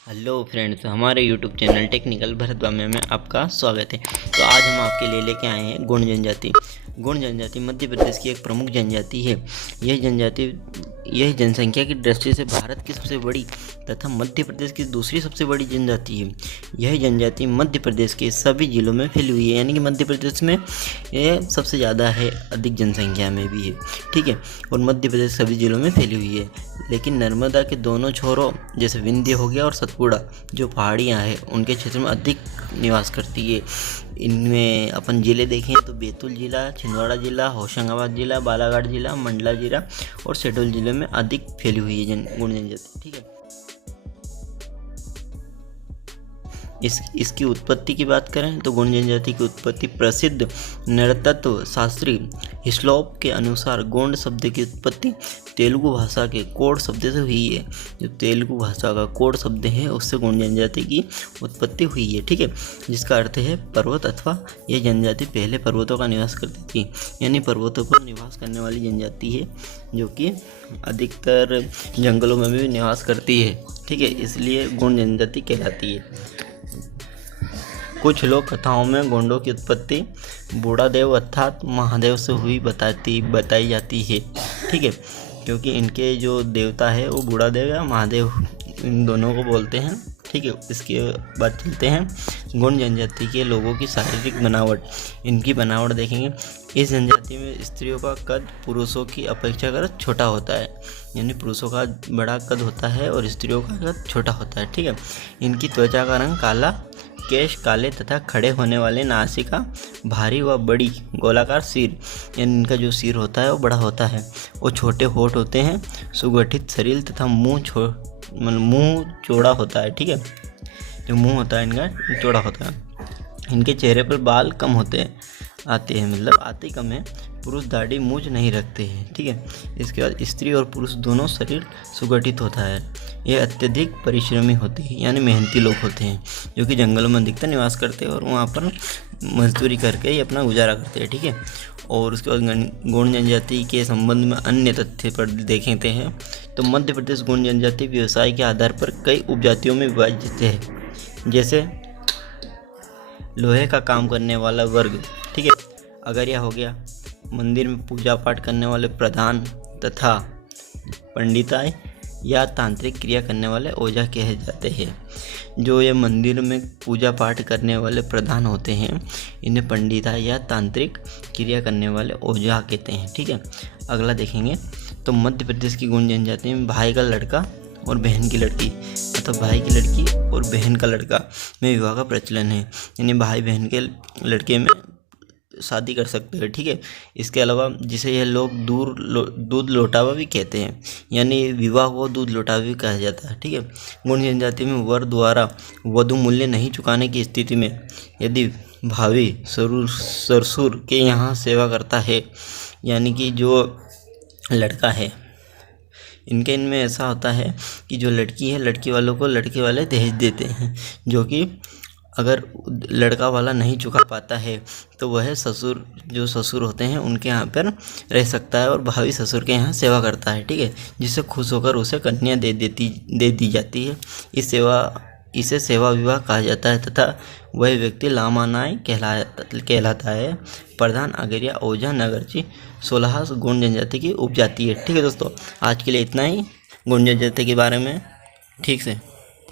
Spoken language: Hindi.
हेलो फ्रेंड्स, हमारे यूट्यूब चैनल टेक्निकल भरतवामे में आपका स्वागत है। तो आज हम आपके लिए लेके आए हैं गोंड जनजाति। गोंड जनजाति मध्य प्रदेश की एक प्रमुख जनजाति है। यह जनसंख्या की दृष्टि से भारत की सबसे बड़ी तथा मध्य प्रदेश की दूसरी सबसे बड़ी जनजाति है। यह जनजाति मध्य प्रदेश के सभी जिलों में फैली हुई है, यानी कि मध्य प्रदेश में यह सबसे ज़्यादा है, अधिक जनसंख्या में भी है। ठीक है, और मध्य प्रदेश सभी जिलों में फैली हुई है, लेकिन नर्मदा के दोनों छोरों जैसे विंध्य हो गया और सतपुड़ा जो पहाड़ियाँ हैं उनके क्षेत्र में अधिक निवास करती है। इनमें अपन ज़िले देखें तो बैतूल जिला, छिंदवाड़ा जिला, होशंगाबाद जिला, बालाघाट जिला, मंडला जिला और शहडोल जिले में अधिक फैली हुई है गोंड जनजाति। ठीक है, इसकी उत्पत्ति की बात करें तो गोंड जनजाति की उत्पत्ति प्रसिद्ध नृतत्व शास्त्री हिस्लॉप के अनुसार गोंड शब्द की उत्पत्ति तेलुगु भाषा के कोड शब्द से हुई है। जो तेलुगु भाषा का कोड शब्द है उससे गोंड जनजाति की उत्पत्ति हुई है। ठीक है, जिसका अर्थ है पर्वत, अथवा यह जनजाति पहले पर्वतों का निवास करती थी, यानी पर्वतों पर निवास करने वाली जनजाति है जो कि अधिकतर जंगलों में भी निवास करती है। ठीक है, इसलिए गोंड जनजाति कहलाती है। कुछ लोक कथाओं में गोंडों की उत्पत्ति बूढ़ादेव अर्थात महादेव से हुई बताई जाती है। ठीक है, क्योंकि इनके जो देवता है वो बूढ़ादेव या महादेव इन दोनों को बोलते हैं। ठीक है, इसके बाद चलते हैं गोंड जनजाति के लोगों की शारीरिक बनावट। इनकी बनावट देखेंगे, इस जनजाति में स्त्रियों का कद पुरुषों की अपेक्षाकृत छोटा होता है, यानी पुरुषों का बड़ा कद होता है और स्त्रियों का कद छोटा होता है। ठीक है, इनकी त्वचा का रंग काला, केश काले तथा खड़े होने वाले नासिका, भारी व बड़ी गोलाकार सिर, यानी इनका जो सिर होता है वो बड़ा होता है, वो छोटे होठ होते हैं, सुगठित शरीर तथा मुंह चौड़ा होता है। ठीक है, जो मुंह होता है इनका चौड़ा होता है। इनके चेहरे पर बाल कम आते ही कम है। पुरुष दाढ़ी मूंछ नहीं रखते हैं। ठीक है, इसके बाद स्त्री और पुरुष दोनों शरीर सुगठित होता है। ये अत्यधिक परिश्रमी होते हैं, यानी मेहनती लोग होते हैं जो कि जंगलों में अधिकतर निवास करते हैं और वहाँ पर मजदूरी करके ही अपना गुजारा करते हैं। ठीक है, और उसके बाद गोंड जनजाति के संबंध में अन्य तथ्य पर देखते हैं तो मध्य प्रदेश गोंड जनजाति व्यवसाय के आधार पर कई उपजातियों में विभाजित है, जैसे लोहे का काम करने वाला वर्ग, ठीक है, अगरिया हो गया, मंदिर में पूजा पाठ करने वाले प्रधान तथा पंडिताई या तांत्रिक क्रिया करने वाले ओझा कहे जाते हैं। जो ये मंदिर में पूजा पाठ करने वाले प्रधान होते हैं इन्हें पंडिताई या तांत्रिक क्रिया करने वाले ओझा कहते हैं। ठीक है, अगला देखेंगे तो मध्य प्रदेश की गोंड जनजाति में भाई का लड़का और बहन की लड़की, मतलब भाई की लड़की और बहन का लड़का में विवाह का प्रचलन है, यानी भाई बहन के लड़के में शादी कर सकते हैं। ठीक है, इसके अलावा जिसे यह लोग दूध लौटावा भी कहते हैं, यानी विवाह को दूध लौटावा भी कहा जाता है। ठीक है, गोंड जनजाति में वर द्वारा वधु मूल्य नहीं चुकाने की स्थिति में यदि भावी ससुर के यहाँ सेवा करता है, यानी कि जो लड़का है इनमें ऐसा होता है कि जो लड़की है लड़की वालों को लड़के वाले दहेज देते हैं, जो कि अगर लड़का वाला नहीं चुका पाता है तो वह ससुर होते हैं उनके यहाँ पर रह सकता है और भावी ससुर के यहाँ सेवा करता है। ठीक है, जिससे खुश होकर उसे कन्या दे दी जाती है। इसे सेवा विवाह कहा जाता है तथा वह व्यक्ति लामानाय कहलाता है। प्रधान अगरिया ओझा नगरची 16 गोंड जनजाति की उपजाति है। ठीक है दोस्तों, आज के लिए इतना ही गोंड जनजाति के बारे में। ठीक से।